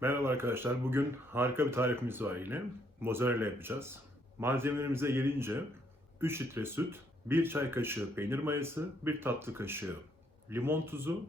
Merhaba arkadaşlar. Bugün harika bir tarifimiz var yine. Mozzarella yapacağız. Malzemelerimize gelince 3 litre süt, 1 çay kaşığı peynir mayası, 1 tatlı kaşığı limon tuzu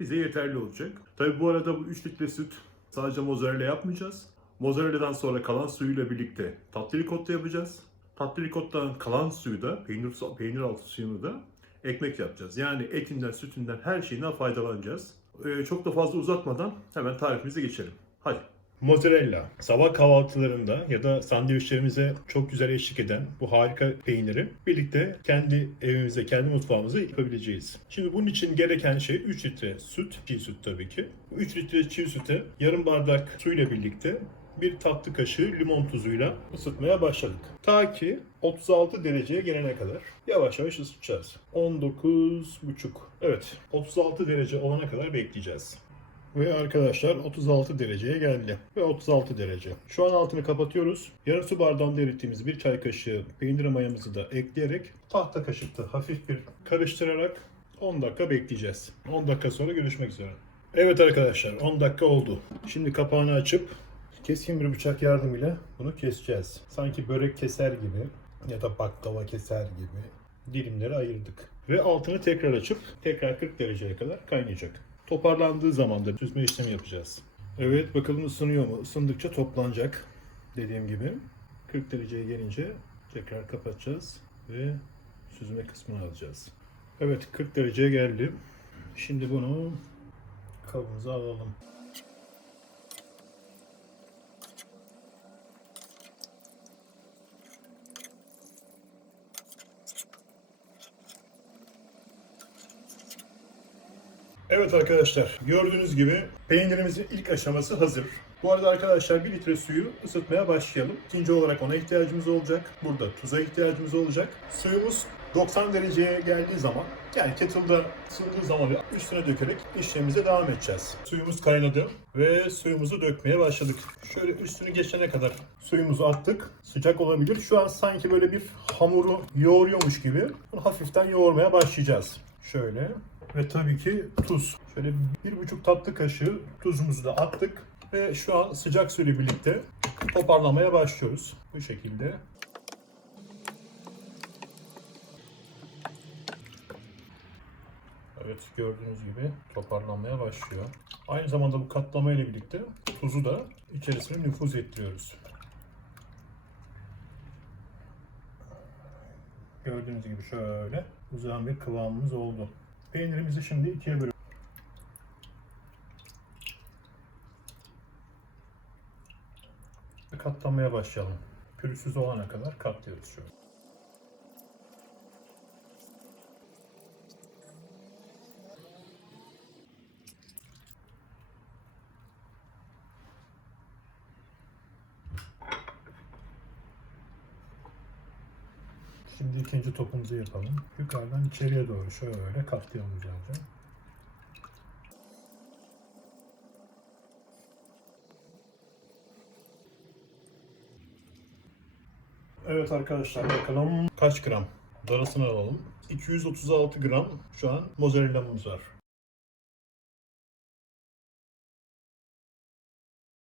bize yeterli olacak. Tabi bu arada bu 3 litre süt sadece mozzarella yapmayacağız. Mozzarella'dan sonra kalan suyuyla birlikte tatlı ricotta yapacağız. Tatlı ricottanın kalan suyu da, peynir, peynir altı suyunu da ekmek yapacağız. Yani etinden, sütünden her şeyinden faydalanacağız. Ee, çok da fazla uzatmadan hemen tarifimize geçelim. Hadi. Mozzarella. Sabah kahvaltılarında ya da sandviçlerimize çok güzel eşlik eden bu harika peyniri birlikte kendi evimizde, kendi mutfağımızda yapabileceğiz. Şimdi bunun için gereken şey 3 litre süt, çiğ süt tabii ki. 3 litre çiğ süte yarım bardak suyla birlikte bir tatlı kaşığı limon tuzuyla ısıtmaya başladık. Ta ki 36 dereceye gelene kadar yavaş yavaş ısıtacağız. 19,5 Evet 36 derece olana kadar bekleyeceğiz. Ve arkadaşlar 36 dereceye geldi. Ve 36 derece. Şu an altını kapatıyoruz. Yarım su bardağında erittiğimiz bir çay kaşığı peynir mayamızı da ekleyerek tahta kaşıkta hafif bir karıştırarak 10 dakika bekleyeceğiz. 10 dakika sonra görüşmek üzere. Evet arkadaşlar 10 dakika oldu. Şimdi kapağını açıp keskin bir bıçak yardımıyla bunu keseceğiz. Sanki börek keser gibi ya da baklava keser gibi dilimleri ayırdık. Ve altını tekrar açıp tekrar 40 dereceye kadar kaynayacak. Toparlandığı zaman da süzme işlemi yapacağız. Evet bakalım ısınıyor mu? Isındıkça toplanacak. Dediğim gibi 40 dereceye gelince tekrar kapatacağız ve süzme kısmını alacağız. Evet 40 dereceye geldi. Şimdi bunu kabımıza alalım. Evet arkadaşlar gördüğünüz gibi peynirimizin ilk aşaması hazır. Bu arada arkadaşlar 1 litre suyu ısıtmaya başlayalım. İkinci olarak ona ihtiyacımız olacak. Burada tuza ihtiyacımız olacak. Suyumuz 90 dereceye geldiği zaman yani kettle'da ısındığı zaman üstüne dökerek işlemimize devam edeceğiz. Suyumuz kaynadı ve suyumuzu dökmeye başladık. Şöyle üstünü geçene kadar suyumuzu attık. Sıcak olabilir. Şu an sanki böyle bir hamuru yoğuruyormuş gibi hafiften yoğurmaya başlayacağız. Şöyle ve tabii ki tuz. Şöyle bir buçuk tatlı kaşığı tuzumuzu da attık. Ve şu an sıcak suyla birlikte toparlamaya başlıyoruz. Bu şekilde. Evet gördüğünüz gibi toparlanmaya başlıyor. Aynı zamanda bu katlama ile birlikte tuzu da içerisine nüfuz ettiriyoruz. Gördüğünüz gibi şöyle uzayan bir kıvamımız oldu. Peynirimizi şimdi ikiye bölüyoruz. Katlamaya başlayalım. Pürüzsüz olana kadar katlıyoruz şöyle. Şimdi ikinci topumuzu yapalım. Yukarıdan içeriye doğru şöyle katlayalım güzelce. Evet arkadaşlar bakalım kaç gram? Darasını alalım. 236 gram şu an mozzarellamız var.